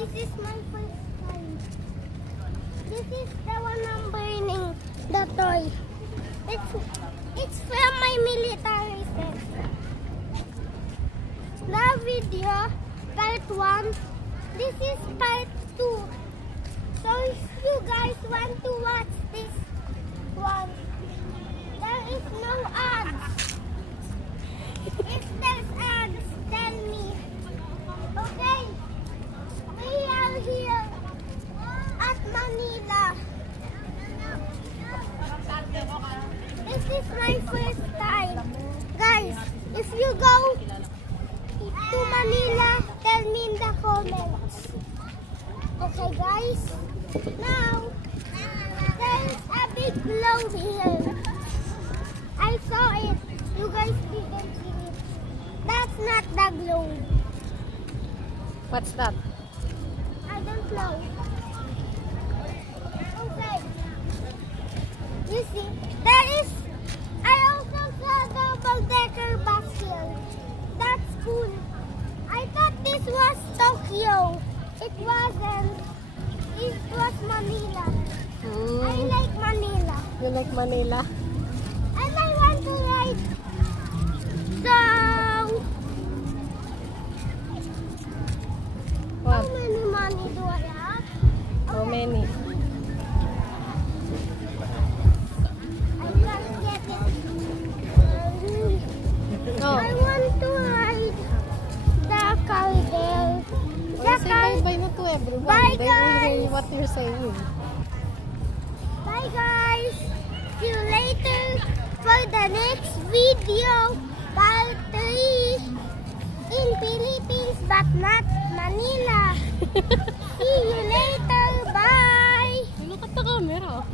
This is my first time. This is the one I'm burning, the toy. It's from my military set. The video, part 1. This is part 2. So if you guys want to watch this one, there is no ads. If there's ads, tell me. Okay? We are here at Manila. This is my first time. Guys, if you go to Manila, tell me in the comments. Okay, guys? Now, there's a big globe here. I saw it. You guys didn't see it. That's not the globe. What's that? I don't know. Okay. You see, I also saw the double-decker bus here. That's cool. I thought this was Tokyo. It wasn't. It was Manila. I like Manila. You like Manila? And I want to ride the... How What? many money do I have? How many? I can't get it. Oh. I want to ride the car there. The Say car. bye-bye na to everyone. Bye, They will hear guys. what you're saying. Bye guys. See you later for the next video. Part 3 in Philippines but not Manila. See you later. Bye. Look at the camera.